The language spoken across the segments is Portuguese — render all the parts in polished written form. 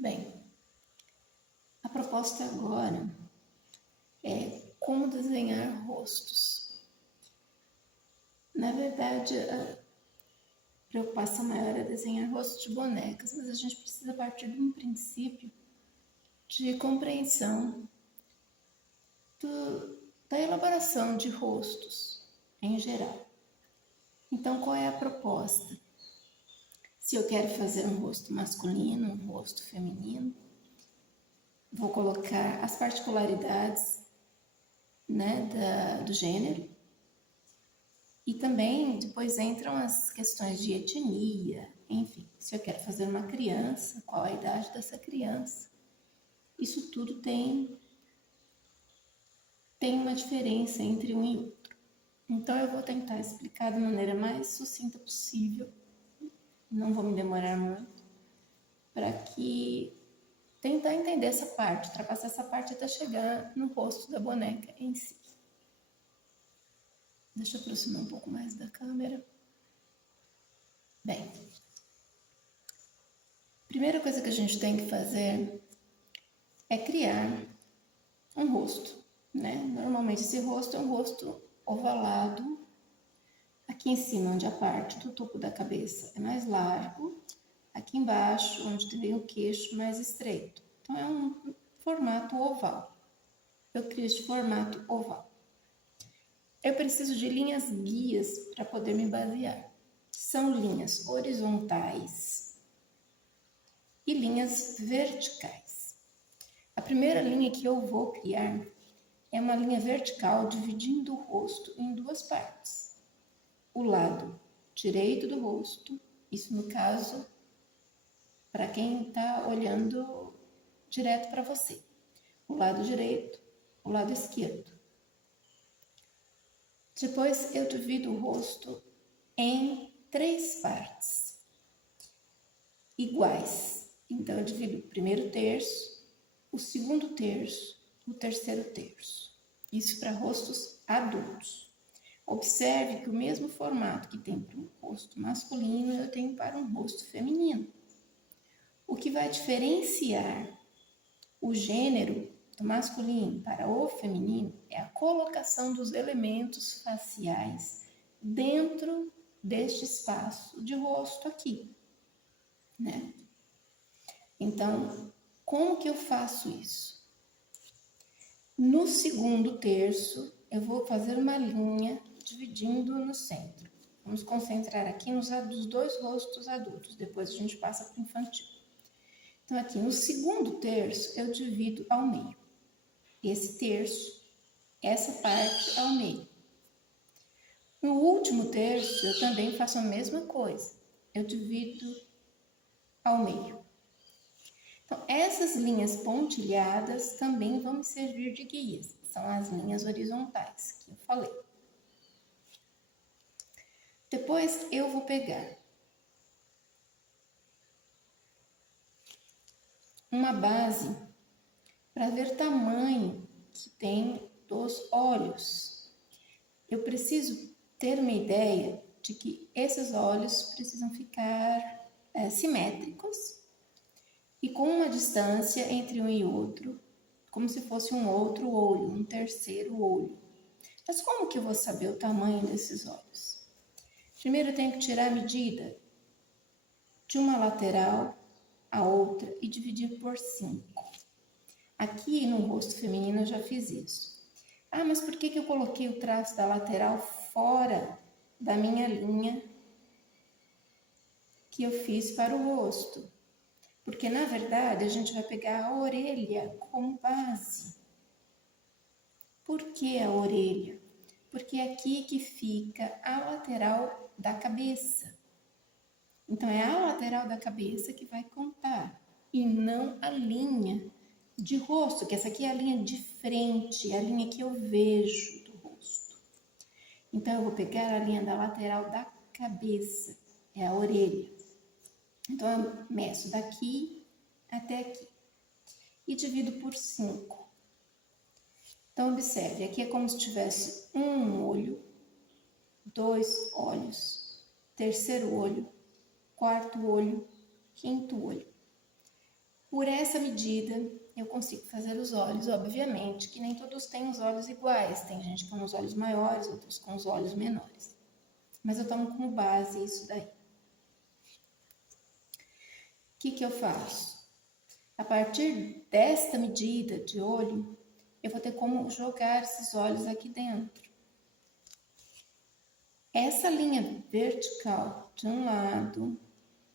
Bem, a proposta agora é como desenhar rostos. Na verdade, a preocupação maior é desenhar rostos de bonecas, mas a gente precisa partir de um princípio de compreensão da elaboração de rostos em geral. Então, qual é a proposta? Se eu quero fazer um rosto masculino, um rosto feminino, vou colocar as particularidades, do gênero, e também depois entram as questões de etnia, enfim, se eu quero fazer uma criança, qual a idade dessa criança. Isso tudo tem uma diferença entre um e outro. Então eu vou tentar explicar da maneira mais sucinta possível, não vou me demorar muito, para que tentar entender essa parte, ultrapassar essa parte até chegar no rosto da boneca em si. Deixa eu aproximar um pouco mais da câmera. Bem, primeira coisa que a gente tem que fazer é criar um rosto, Normalmente esse rosto é um rosto ovalado, aqui em cima, onde a parte do topo da cabeça é mais largo, aqui embaixo, onde tem o queixo, mais estreito. Então é um formato oval. Eu crio este formato oval. Eu preciso de linhas guias para poder me basear. São linhas horizontais e linhas verticais. A primeira linha que eu vou criar é uma linha vertical dividindo o rosto em duas partes. O lado direito do rosto, isso no caso, para quem está olhando direto para você. O lado direito, o lado esquerdo. Depois eu divido o rosto em 3 partes iguais. Então eu divido o primeiro terço, o segundo terço, o terceiro terço. Isso para rostos adultos. Observe que o mesmo formato que tem para um rosto masculino, eu tenho para um rosto feminino. O que vai diferenciar o gênero do masculino para o feminino é a colocação dos elementos faciais dentro deste espaço de rosto aqui, Então, como que eu faço isso? No segundo terço, eu vou fazer uma linha dividindo no centro. Vamos concentrar aqui nos dos 2 rostos adultos, depois a gente passa para o infantil. Então, aqui no segundo terço, eu divido ao meio. Esse terço, essa parte ao meio. No último terço, eu também faço a mesma coisa. Eu divido ao meio. Então, essas linhas pontilhadas também vão me servir de guias. São as linhas horizontais que eu falei. Depois, eu vou pegar uma base para ver o tamanho que tem dos olhos. Eu preciso ter uma ideia de que esses olhos precisam ficar simétricos e com uma distância entre um e outro, como se fosse um outro olho, um terceiro olho. Mas como que eu vou saber o tamanho desses olhos? Primeiro eu tenho que tirar a medida de uma lateral a outra e dividir por 5. Aqui no rosto feminino eu já fiz isso. Ah, mas por que eu coloquei o traço da lateral fora da minha linha que eu fiz para o rosto? Porque, na verdade, a gente vai pegar a orelha como base. Por que a orelha? Porque é aqui que fica a lateral da cabeça. Então, é a lateral da cabeça que vai contar, e não a linha de rosto, que essa aqui é a linha de frente, é a linha que eu vejo do rosto. Então, eu vou pegar a linha da lateral da cabeça, é a orelha. Então, eu meço daqui até aqui e divido por 5. Então, observe, aqui é como se tivesse um olho, 2 olhos, terceiro olho, quarto olho, quinto olho. Por essa medida, eu consigo fazer os olhos. Obviamente que nem todos têm os olhos iguais. Tem gente com os olhos maiores, outros com os olhos menores. Mas eu tomo como base isso daí. O que eu faço? A partir desta medida de olho, eu vou ter como jogar esses olhos aqui dentro. Essa linha vertical de um lado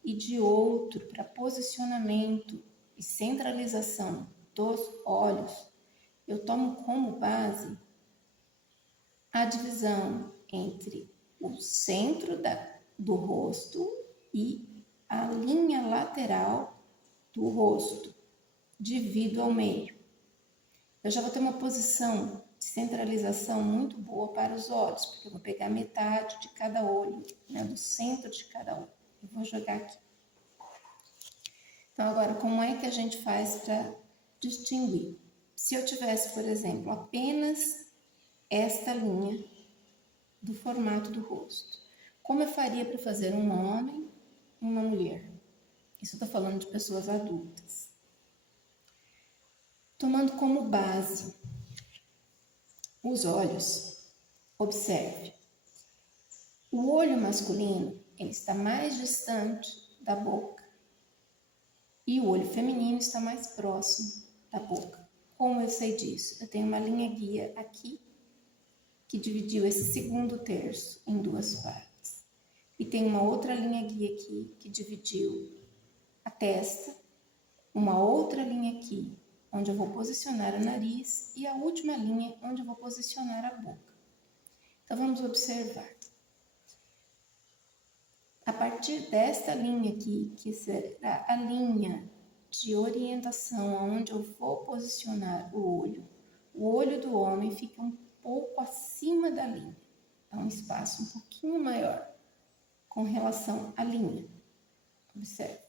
e de outro para posicionamento e centralização dos olhos, eu tomo como base a divisão entre o centro do rosto e a linha lateral do rosto, divido ao meio. Eu já vou ter uma posição de centralização muito boa para os olhos, porque eu vou pegar metade de cada olho, né, do centro de cada olho. Eu vou jogar aqui. Então, agora, como é que a gente faz para distinguir? Se eu tivesse, por exemplo, apenas esta linha do formato do rosto, como eu faria para fazer um homem e uma mulher? Isso eu estou falando de pessoas adultas. Tomando como base os olhos, observe. O olho masculino, ele está mais distante da boca e o olho feminino está mais próximo da boca. Como eu sei disso? Eu tenho uma linha guia aqui que dividiu esse segundo terço em duas partes. E tem uma outra linha guia aqui que dividiu a testa, uma outra linha aqui onde eu vou posicionar o nariz e a última linha onde eu vou posicionar a boca. Então vamos observar. A partir desta linha aqui, que será a linha de orientação aonde eu vou posicionar o olho do homem fica um pouco acima da linha. Então, um espaço um pouquinho maior com relação à linha. Observe.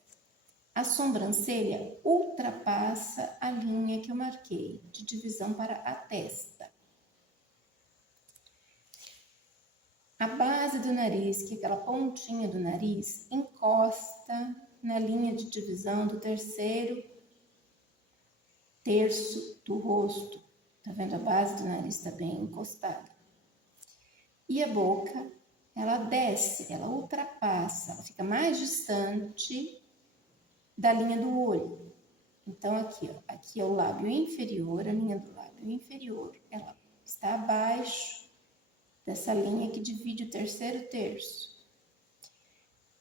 A sobrancelha ultrapassa a linha que eu marquei de divisão para a testa. A base do nariz, que é aquela pontinha do nariz, encosta na linha de divisão do terceiro terço do rosto. Tá vendo? A base do nariz está bem encostada. E a boca, ela desce, ela ultrapassa, ela fica mais distante da linha do olho. Então, aqui é o lábio inferior, a linha do lábio inferior, ela está abaixo dessa linha que divide o terceiro terço.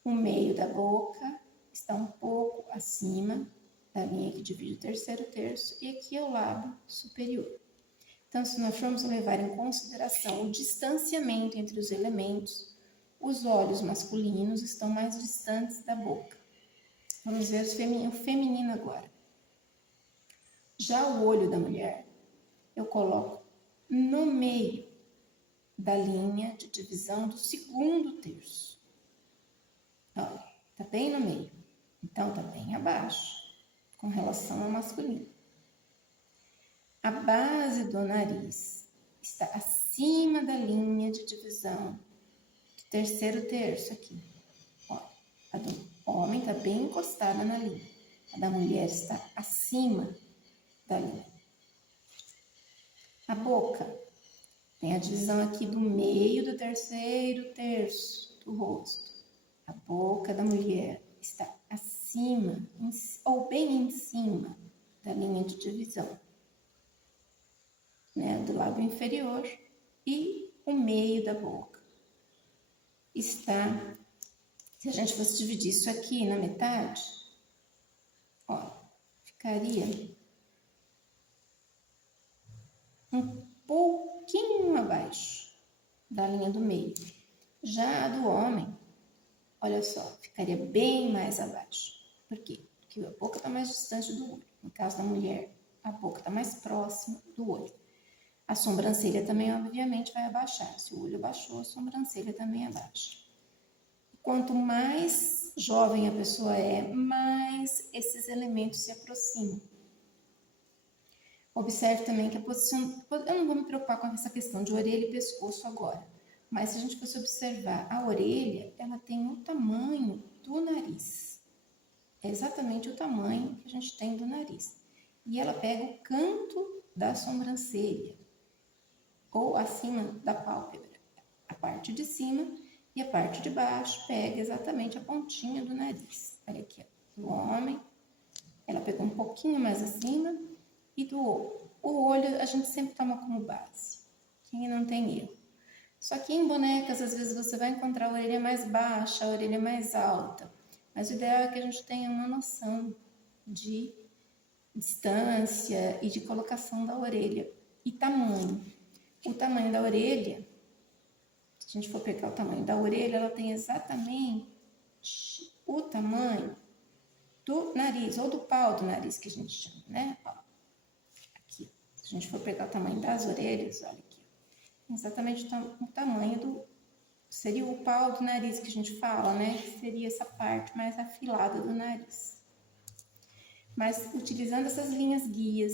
O meio da boca está um pouco acima da linha que divide o terceiro terço e aqui é o lábio superior. Então, se nós formos levar em consideração o distanciamento entre os elementos, os olhos masculinos estão mais distantes da boca. Vamos ver o feminino agora. Já o olho da mulher, eu coloco no meio da linha de divisão do segundo terço. Olha, tá bem no meio. Então, tá bem abaixo, com relação ao masculino. A base do nariz está acima da linha de divisão do terceiro terço aqui. Olha, a do homem está bem encostada na linha. A da mulher está acima da linha. A boca tem a divisão aqui do meio do terceiro terço do rosto. A boca da mulher está acima ou bem em cima da linha de divisão, né, do lábio inferior, e o meio da boca está, se a gente fosse dividir isso aqui na metade, ó, ficaria um pouquinho abaixo da linha do meio. Já a do homem, olha só, ficaria bem mais abaixo. Por quê? Porque a boca está mais distante do olho. No caso da mulher, a boca está mais próxima do olho. A sobrancelha também, obviamente, vai abaixar. Se o olho abaixou, a sobrancelha também abaixa. Quanto mais jovem a pessoa é, mais esses elementos se aproximam. Observe também que a posição... Eu não vou me preocupar com essa questão de orelha e pescoço agora. Mas se a gente fosse observar, a orelha, ela tem o tamanho do nariz. é exatamente o tamanho que a gente tem do nariz. E ela pega o canto da sobrancelha, ou acima da pálpebra. A parte de cima e a parte de baixo pega exatamente a pontinha do nariz. Olha aqui, ó, do homem, ela pegou um pouquinho mais acima, e o olho a gente sempre toma como base. Quem não tem erro. Só que em bonecas, às vezes você vai encontrar a orelha mais baixa, a orelha mais alta. Mas o ideal é que a gente tenha uma noção de distância e de colocação da orelha e tamanho. O tamanho da orelha, se a gente for pegar o tamanho da orelha, ela tem exatamente o tamanho do nariz, ou do pau do nariz, que a gente chama, né? Ó, aqui, se a gente for pegar o tamanho das orelhas, olha aqui, exatamente o tamanho do... Seria o pau do nariz que a gente fala, né? Que seria essa parte mais afilada do nariz. Mas utilizando essas linhas guias,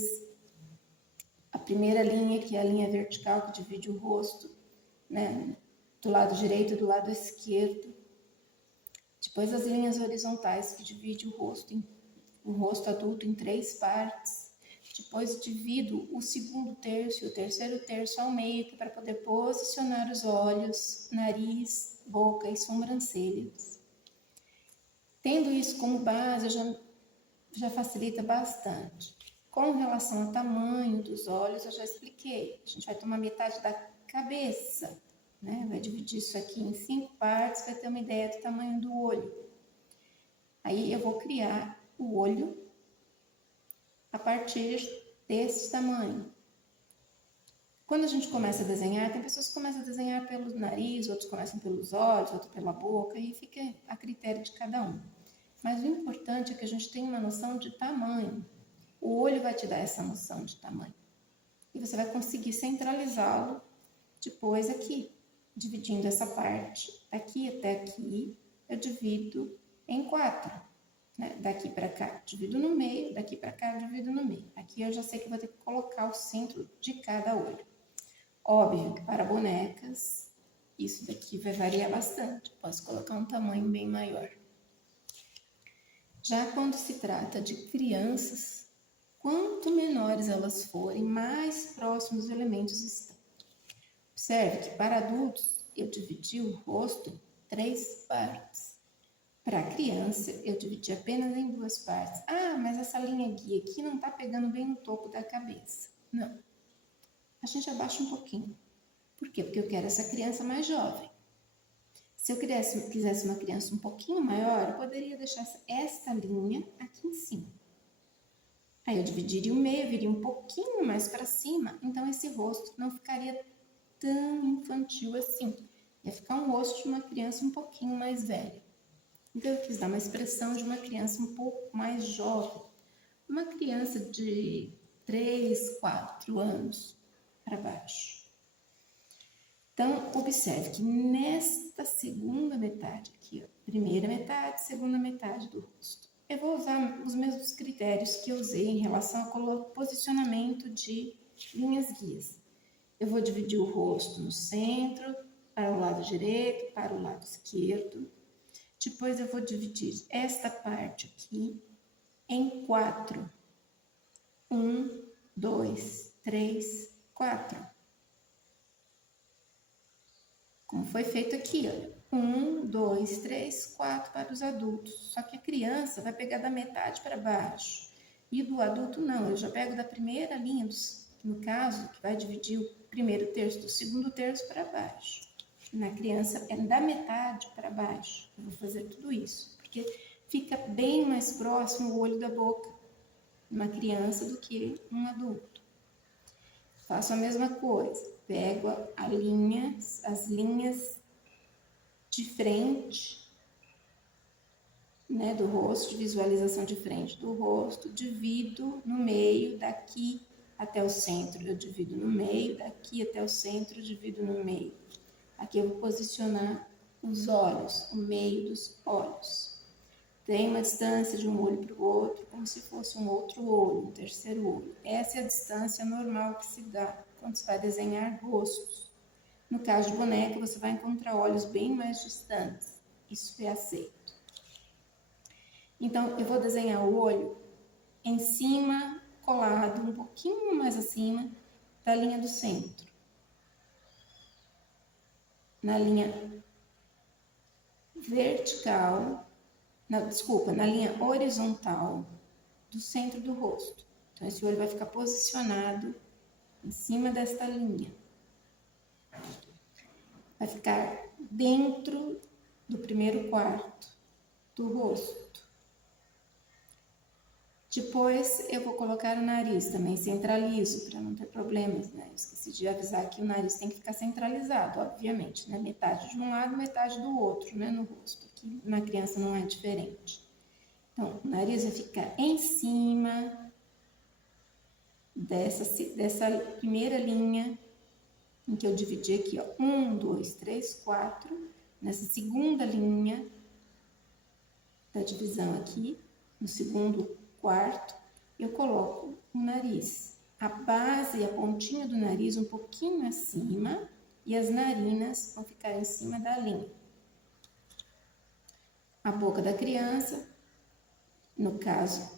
a primeira linha, que é a linha vertical que divide o rosto, né? Do lado direito e do lado esquerdo. Depois as linhas horizontais que dividem o rosto adulto em 3 partes. Depois divido o segundo terço e o terceiro terço ao meio, para poder posicionar os olhos, nariz, boca e sobrancelhas. Tendo isso como base, já facilita bastante. Com relação ao tamanho dos olhos, eu já expliquei. A gente vai tomar metade da cabeça, né? Vai dividir isso aqui em 5 partes, vai ter uma ideia do tamanho do olho. Aí eu vou criar o olho a partir desse tamanho. Quando a gente começa a desenhar, tem pessoas que começam a desenhar pelo nariz, outros começam pelos olhos, outros pela boca, e fica a critério de cada um. Mas o importante é que a gente tenha uma noção de tamanho. O olho vai te dar essa noção de tamanho. E você vai conseguir centralizá-lo depois aqui, dividindo essa parte daqui até aqui, eu divido em 4. Né? Daqui para cá, divido no meio, daqui para cá, divido no meio. Aqui eu já sei que vou ter que colocar o centro de cada olho. Óbvio que para bonecas, isso daqui vai variar bastante. Posso colocar um tamanho bem maior. Já quando se trata de crianças, quanto menores elas forem, mais próximos os elementos estão. Observe que para adultos, eu dividi o rosto em 3 partes. Para a criança, eu dividi apenas em 2 partes. Ah, mas essa linha guia aqui não está pegando bem no topo da cabeça. Não. A gente abaixa um pouquinho. Por quê? Porque eu quero essa criança mais jovem. Se eu quisesse uma criança um pouquinho maior, eu poderia deixar esta linha aqui em cima. Aí eu dividiria o meio, viria um pouquinho mais para cima, então esse rosto não ficaria tão infantil assim. Ia ficar um rosto de uma criança um pouquinho mais velha. Então eu quis dar uma expressão de uma criança um pouco mais jovem. Uma criança de 3, 4 anos para baixo. Então, observe que nesta segunda metade aqui, ó, primeira metade, segunda metade do rosto, eu vou usar os mesmos critérios que eu usei em relação ao posicionamento de linhas guias. Eu vou dividir o rosto no centro, para o lado direito, para o lado esquerdo. Depois eu vou dividir esta parte aqui em 4. 1, 2, 3, 4. Como foi feito aqui, olha. 1, 2, 3, 4 para os adultos. Só que a criança vai pegar da metade para baixo. E do adulto não, eu já pego da primeira linha, no caso, que vai dividir o primeiro terço do segundo terço para baixo. Na criança é da metade para baixo. Eu vou fazer tudo isso, porque fica bem mais próximo o olho da boca de uma criança do que um adulto. Faço a mesma coisa, pego as linhas de frente, né, do rosto, de visualização de frente do rosto, divido no meio, daqui até o centro, eu divido no meio, daqui até o centro, eu divido no meio. Aqui eu vou posicionar os olhos, o meio dos olhos. Tem uma distância de um olho para o outro, como se fosse um outro olho, um terceiro olho. Essa é a distância normal que se dá quando se vai desenhar rostos. No caso de boneca, você vai encontrar olhos bem mais distantes. Isso é aceito. Então, eu vou desenhar o olho em cima, colado, um pouquinho mais acima da linha do centro. Na linha vertical, na linha horizontal do centro do rosto. Então, esse olho vai ficar posicionado em cima desta linha. Vai ficar dentro do primeiro quarto do rosto. Depois eu vou colocar o nariz, também centralizo, para não ter problemas, né? Eu esqueci de avisar que o nariz tem que ficar centralizado, obviamente, né? Metade de um lado, metade do outro, né? No rosto. Aqui na criança não é diferente. Então, o nariz vai ficar em cima dessa primeira linha, em que eu dividi aqui, ó, 1, 2, 3, 4. Nessa segunda linha da divisão aqui, no segundo quarto, eu coloco o nariz. A base e a pontinha do nariz um pouquinho acima e as narinas vão ficar em cima da linha. A boca da criança, no caso,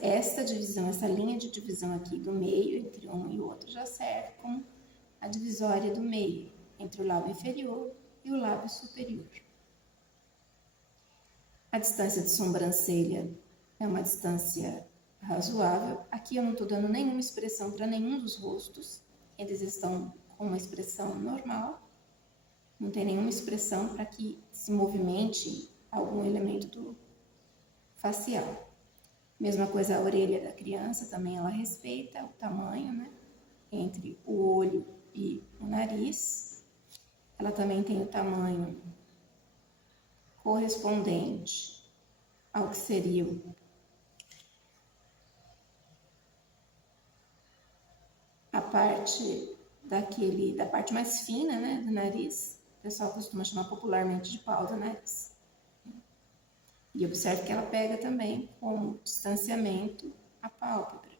esta divisão, essa linha de divisão aqui do meio, entre um e o outro, já serve como a divisória do meio, entre o lábio inferior e o lábio superior. A distância de sobrancelha é uma distância razoável. Aqui eu não estou dando nenhuma expressão para nenhum dos rostos. Eles estão com uma expressão normal. Não tem nenhuma expressão para que se movimente algum elemento do facial. Mesma coisa a orelha da criança, também ela respeita o tamanho, né? Entre o olho e o nariz. Ela também tem o tamanho correspondente ao que seria a parte da parte mais fina, né, do nariz. O pessoal costuma chamar popularmente de pau do nariz. E observe que ela pega também como distanciamento a pálpebra,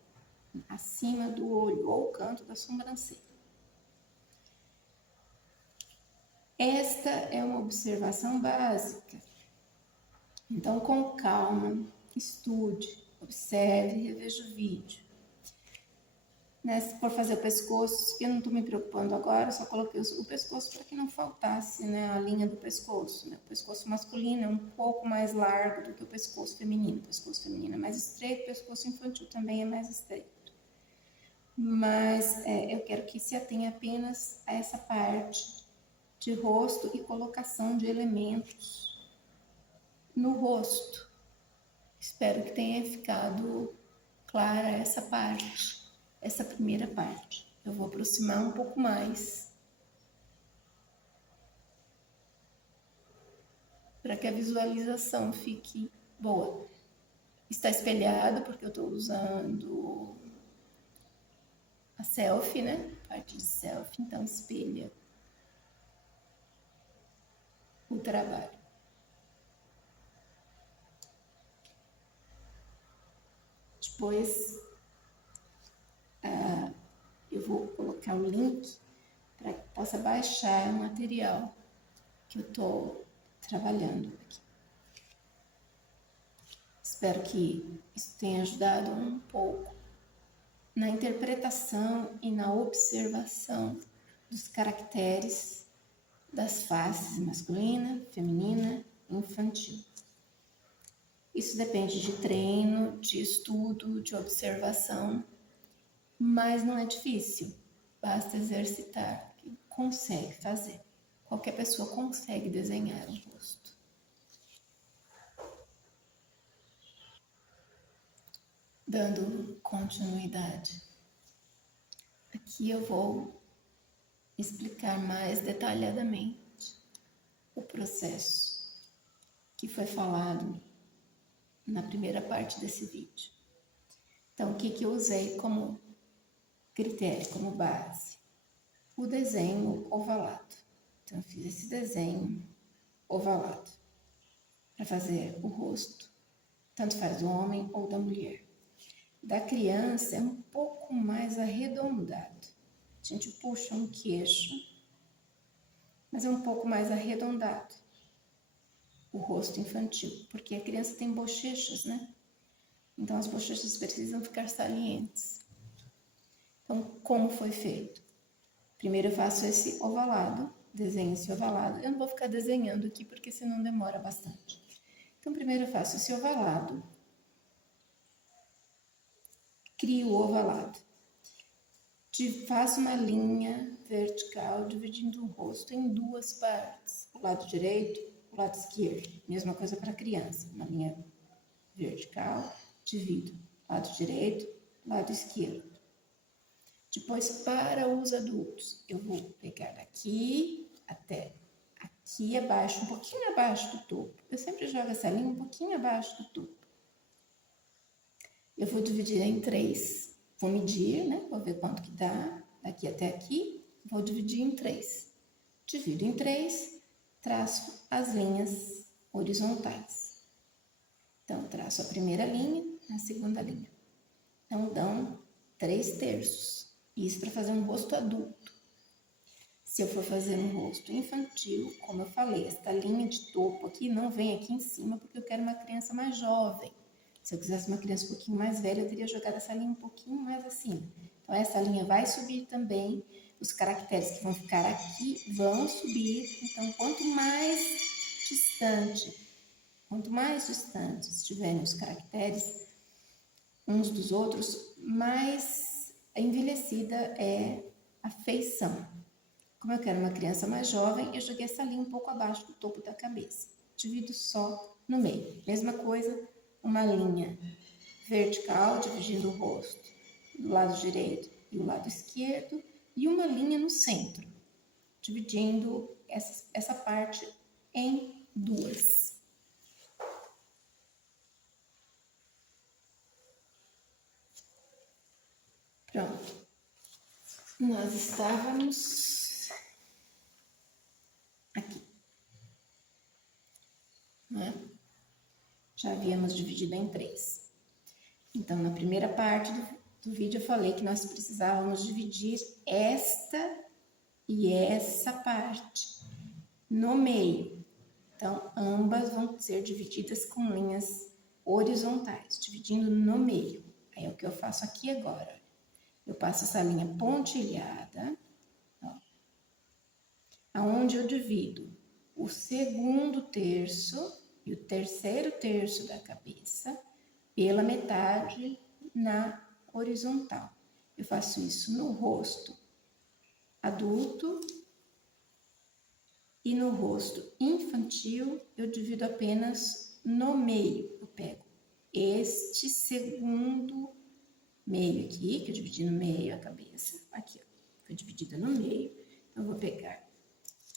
acima do olho ou o canto da sobrancelha. Esta é uma observação básica. Então, com calma, estude, observe e reveja o vídeo. Se for fazer o pescoço, eu não estou me preocupando agora, só coloquei o pescoço para que não faltasse, né, a linha do pescoço. Né? O pescoço masculino é um pouco mais largo do que o pescoço feminino. O pescoço feminino é mais estreito, o pescoço infantil também é mais estreito. Mas eu quero que se atenha apenas a essa parte de rosto e colocação de elementos no rosto. Espero que tenha ficado clara essa parte. Essa primeira parte. Eu vou aproximar um pouco mais para que a visualização fique boa. Está espelhado porque eu estou usando a selfie, né? Parte de selfie, então espelha o trabalho. Depois eu vou colocar o link para que possa baixar o material que eu estou trabalhando aqui. Espero que isso tenha ajudado um pouco na interpretação e na observação dos caracteres das faces masculina, feminina e infantil. Isso depende de treino, de estudo, de observação, mas não é difícil, basta exercitar, consegue fazer. Qualquer pessoa consegue desenhar um rosto. Dando continuidade, aqui eu vou explicar mais detalhadamente o processo que foi falado na primeira parte desse vídeo. Então, o que eu usei como critério, como base? O desenho ovalado. Então, eu fiz esse desenho ovalado para fazer o rosto, tanto faz do homem ou da mulher. Da criança é um pouco mais arredondado. A gente puxa um queixo, mas é um pouco mais arredondado. o rosto infantil, porque a criança tem bochechas, né? Então as bochechas precisam ficar salientes. Então, como foi feito? Primeiro eu faço esse ovalado, desenho esse ovalado. Eu não vou ficar desenhando aqui porque senão demora bastante. Então, primeiro eu faço esse ovalado, crio o ovalado. Faço uma linha vertical dividindo o rosto em duas partes, o lado direito, o lado esquerdo. Mesma coisa para a criança, uma linha vertical, divido lado direito, lado esquerdo. Depois, para os adultos, eu vou pegar daqui até aqui abaixo, um pouquinho abaixo do topo. Eu sempre jogo essa linha um pouquinho abaixo do topo. Eu vou dividir em 3. Vou medir, né? Vou ver quanto que dá daqui até aqui. Vou dividir em 3. Divido em 3, traço as linhas horizontais. Então, traço a primeira linha, a segunda linha. Então, dão 3/3. Isso para fazer um rosto adulto. Se eu for fazer um rosto infantil, como eu falei, esta linha de topo aqui não vem aqui em cima porque eu quero uma criança mais jovem. Se eu quisesse uma criança um pouquinho mais velha, eu teria jogado essa linha um pouquinho mais acima. Então, essa linha vai subir também. Os caracteres que vão ficar aqui vão subir. Então, quanto mais distantes estiverem os caracteres uns dos outros, mais envelhecida é a feição. Como eu quero uma criança mais jovem, eu joguei essa linha um pouco abaixo do topo da cabeça. Divido só no meio. Mesma coisa, uma linha vertical, dividindo o rosto do lado direito e o lado esquerdo, e uma linha no centro, dividindo essa parte em 2. Pronto. Nós estávamos aqui, né? Já havíamos dividido em 3. Então, na primeira parte do vídeo eu falei que nós precisávamos dividir esta e essa parte no meio. Então, ambas vão ser divididas com linhas horizontais, dividindo no meio. Aí é o que eu faço aqui agora. Eu passo essa linha pontilhada, ó, aonde eu divido o segundo terço e o terceiro terço da cabeça pela metade na horizontal. Eu faço isso no rosto adulto e no rosto infantil eu divido apenas no meio. Eu pego este segundo meio aqui, que eu dividi no meio a cabeça, aqui, ó, foi dividida no meio. Então, eu vou pegar,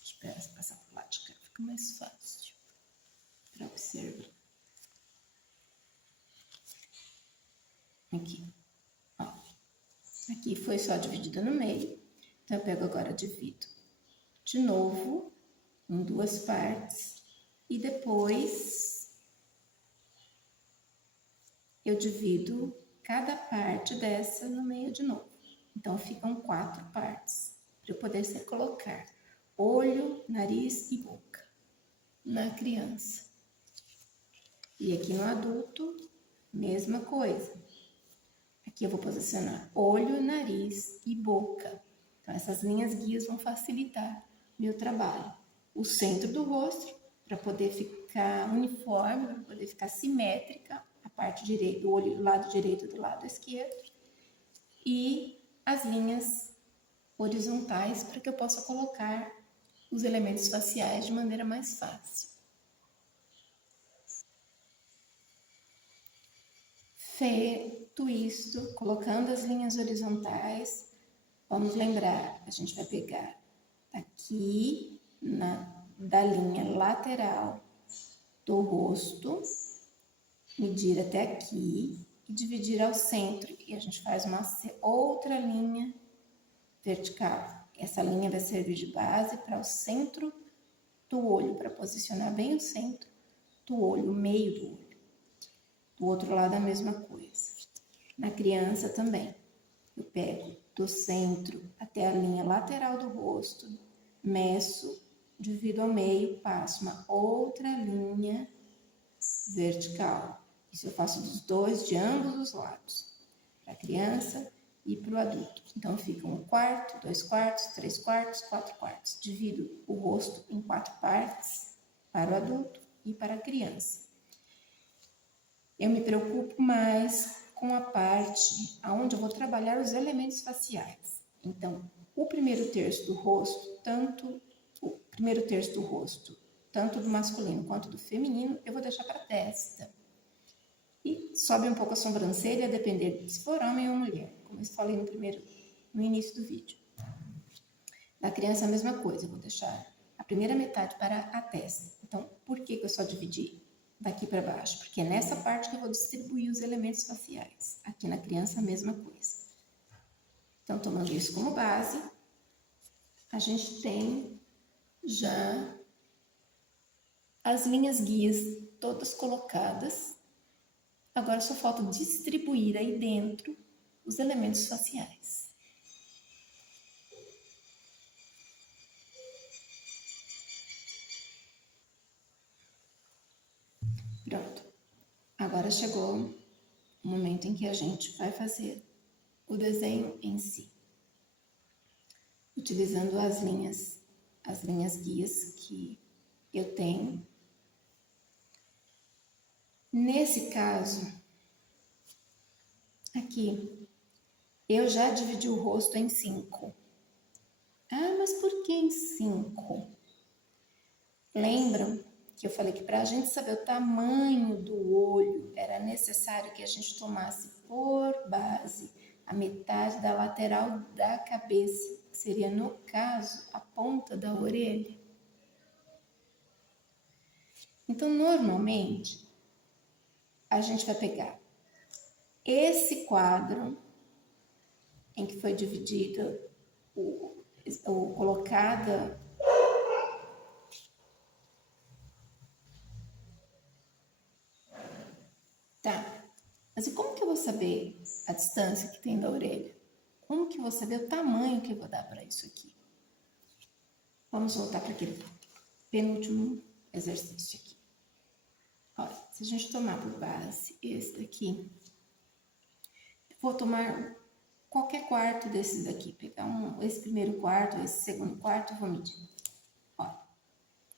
espera passar por lá de cá, fica mais fácil para observar. Aqui, ó, aqui foi só dividida no meio, então eu pego agora, divido de novo em 2 partes e depois eu divido cada parte dessa no meio de novo. Então, ficam 4 partes para eu poder colocar olho, nariz e boca na criança. E aqui no adulto, mesma coisa. Aqui eu vou posicionar olho, nariz e boca. Então, essas linhas guias vão facilitar meu trabalho. O centro do rosto, para poder ficar uniforme, para poder ficar simétrica, a parte direita, o olho do lado direito e do lado esquerdo, e as linhas horizontais para que eu possa colocar os elementos faciais de maneira mais fácil. Feito isto, colocando as linhas horizontais, vamos lembrar, a gente vai pegar aqui da linha lateral do rosto, medir até aqui e dividir ao centro. E a gente faz uma outra linha vertical. Essa linha vai servir de base para o centro do olho, para posicionar bem o centro do olho, o meio do olho. Do outro lado a mesma coisa. Na criança também. Eu pego do centro até a linha lateral do rosto, meço divido ao meio, passo uma outra linha vertical. Isso eu faço dos dois, de ambos os lados, para a criança e para o adulto. Então, fica 1/4, 2/4, 3/4, 4/4. Divido o rosto em 4 partes, para o adulto e para a criança. Eu me preocupo mais com a parte onde eu vou trabalhar os elementos faciais. Então, o primeiro terço do rosto, tanto do masculino quanto do feminino, eu vou deixar para a testa. E sobe um pouco a sobrancelha, a depender se for homem ou mulher, como eu falei no início do vídeo. Da criança, a mesma coisa, eu vou deixar a primeira metade para a testa. Então, por que eu só dividi daqui para baixo? Porque é nessa parte que eu vou distribuir os elementos faciais. Aqui na criança, a mesma coisa. Então, tomando isso como base, a gente tem já as linhas guias todas colocadas. Agora só falta distribuir aí dentro os elementos faciais. Pronto. Agora chegou o momento em que a gente vai fazer o desenho em si. Utilizando as linhas guias que eu tenho. Nesse caso, aqui, eu já dividi o rosto em 5. Ah, mas por que em 5? Lembram que eu falei que para a gente saber o tamanho do olho, era necessário que a gente tomasse por base a metade da lateral da cabeça, que seria, no caso, a ponta da orelha. Então, normalmente, a gente vai pegar esse quadro em que foi dividido ou colocada tá, mas e como que eu vou saber a distância que tem da orelha? Como que eu vou saber o tamanho que eu vou dar para isso aqui? Vamos voltar para aquele penúltimo exercício aqui. Olha, se a gente tomar por base esse daqui, eu vou tomar qualquer quarto desses daqui, pegar esse primeiro quarto, esse segundo quarto, eu vou medir. Olha,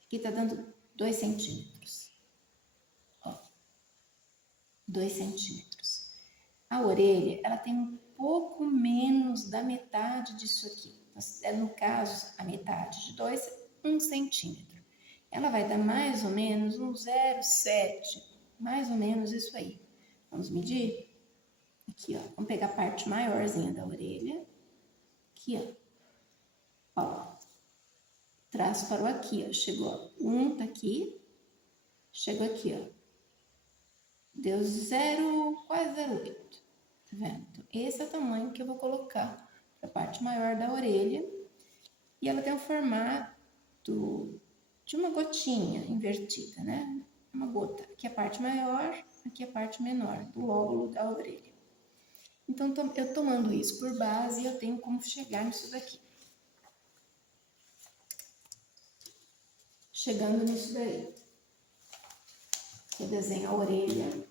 aqui tá dando 2 centímetros. Ó, 2 centímetros. A orelha, ela tem um pouco menos da metade disso aqui. No caso, a metade de 2, 1 centímetro. Ela vai dar mais ou menos um 0,7, mais ou menos isso aí. Vamos medir? Aqui, ó. Vamos pegar a parte maiorzinha da orelha. Aqui, ó. Ó. Traço para o aqui, ó. Chegou, ó. Tá aqui. Chegou aqui, ó. Deu quase 0,8. Tá vendo? Então, esse é o tamanho que eu vou colocar para a parte maior da orelha. E ela tem o formato de uma gotinha invertida, né? Uma gota. Aqui é a parte maior, aqui é a parte menor do lóbulo da orelha. Então, eu tomando isso por base, eu tenho como chegar nisso daqui. Chegando nisso daí, eu desenho a orelha.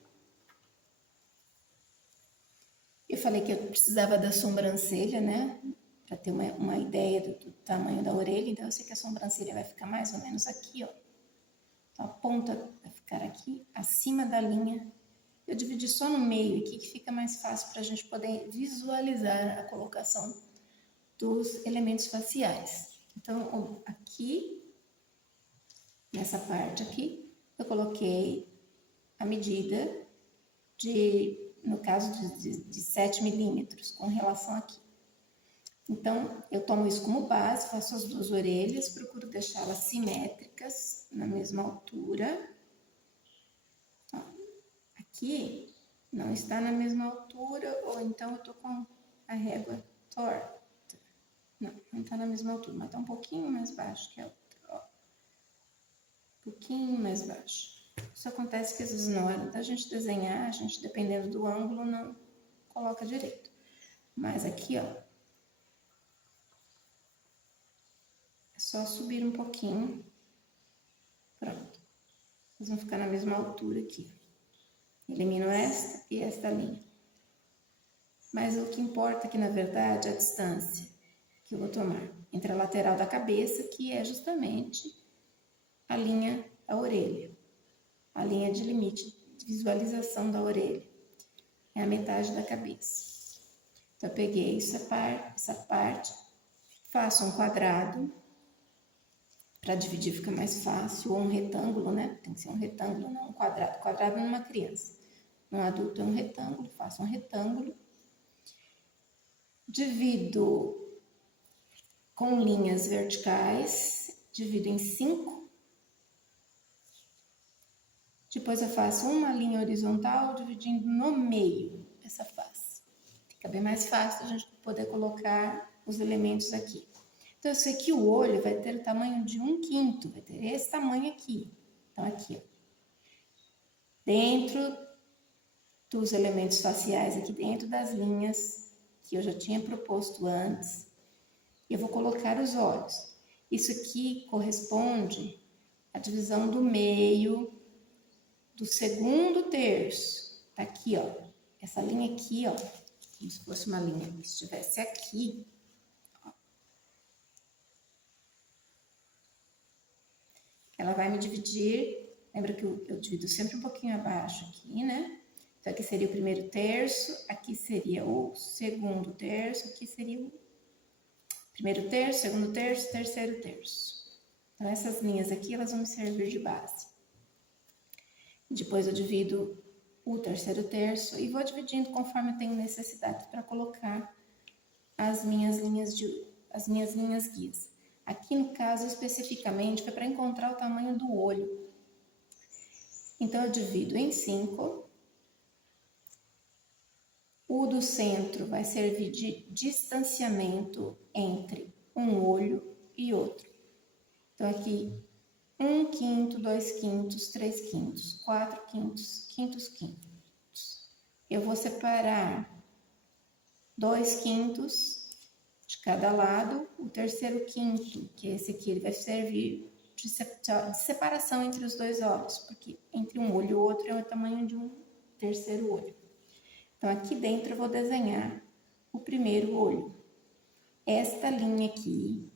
Eu falei que eu precisava da sobrancelha, né? Para ter uma ideia do tamanho da orelha. Então, eu sei que a sobrancelha vai ficar mais ou menos aqui, ó. Então, a ponta vai ficar aqui, acima da linha. Eu dividi só no meio aqui, que fica mais fácil para a gente poder visualizar a colocação dos elementos faciais. Então, aqui, nessa parte aqui, eu coloquei a medida no caso de 7 milímetros, com relação aqui. Então, eu tomo isso como base, faço as duas orelhas, procuro deixá-las simétricas, na mesma altura. Aqui não está na mesma altura, ou então eu tô com a régua torta. Não está na mesma altura, mas está um pouquinho mais baixo que a outra, ó. Um pouquinho mais baixo. Isso acontece que às vezes na hora da gente desenhar, a gente, dependendo do ângulo, não coloca direito. Mas aqui, ó, é só subir um pouquinho. Pronto. Eles vão ficar na mesma altura aqui. Elimino esta e esta linha. Mas o que importa aqui, na verdade, é a distância que eu vou tomar entre a lateral da cabeça, que é justamente a linha da orelha. A linha de limite de visualização da orelha. É a metade da cabeça. Então, eu peguei essa parte, faço um quadrado. Para dividir fica mais fácil, ou um retângulo, né? Tem que ser um retângulo, não um quadrado. Quadrado numa criança. Num adulto é um retângulo, faço um retângulo. Divido com linhas verticais, divido em 5. Depois eu faço uma linha horizontal, dividindo no meio essa face. Fica bem mais fácil a gente poder colocar os elementos aqui. Então, eu sei que o olho vai ter o tamanho de 1/5, vai ter esse tamanho aqui. Então, aqui, ó. Dentro dos elementos faciais, aqui dentro das linhas que eu já tinha proposto antes, eu vou colocar os olhos. Isso aqui corresponde à divisão do meio do segundo terço. Tá aqui, ó. Essa linha aqui, ó, como se fosse uma linha que estivesse aqui. Ela vai me dividir, lembra que eu divido sempre um pouquinho abaixo aqui, né? Então, aqui seria o primeiro terço, aqui seria o segundo terço, aqui seria o primeiro terço, segundo terço, terceiro terço. Então, essas linhas aqui, elas vão me servir de base. Depois eu divido o terceiro terço e vou dividindo conforme eu tenho necessidade para colocar as minhas linhas guias. Aqui no caso, especificamente, foi para encontrar o tamanho do olho. Então, eu divido em 5. O do centro vai servir de distanciamento entre um olho e outro. Então, aqui, 1/5, 2/5, 3/5, 4/5, 5/5. Eu vou separar 2/5 de cada lado. O terceiro quinto, que é esse aqui, ele vai servir de separação entre os dois olhos, porque entre um olho e o outro é o tamanho de um terceiro olho. Então, aqui dentro eu vou desenhar o primeiro olho. Esta linha aqui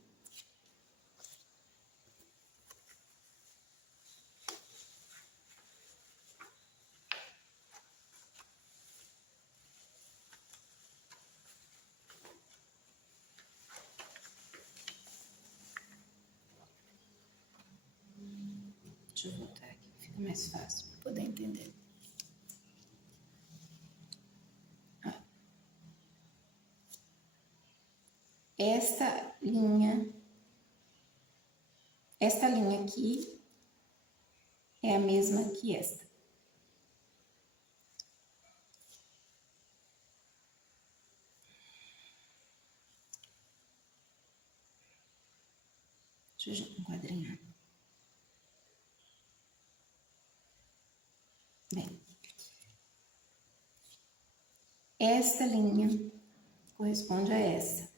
deixa eu voltar aqui, fica mais fácil para poder entender. Esta linha aqui é a mesma que esta. Deixa eu enquadrinhar. Bem, esta linha corresponde a essa.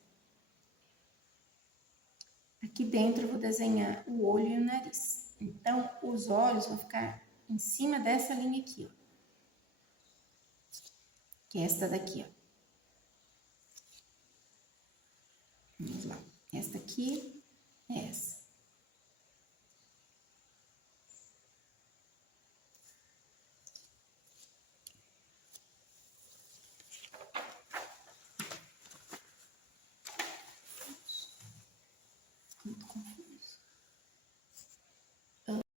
Aqui dentro eu vou desenhar o olho e o nariz. Então, os olhos vão ficar em cima dessa linha aqui, ó. Que é esta daqui, ó. Vamos lá. Esta aqui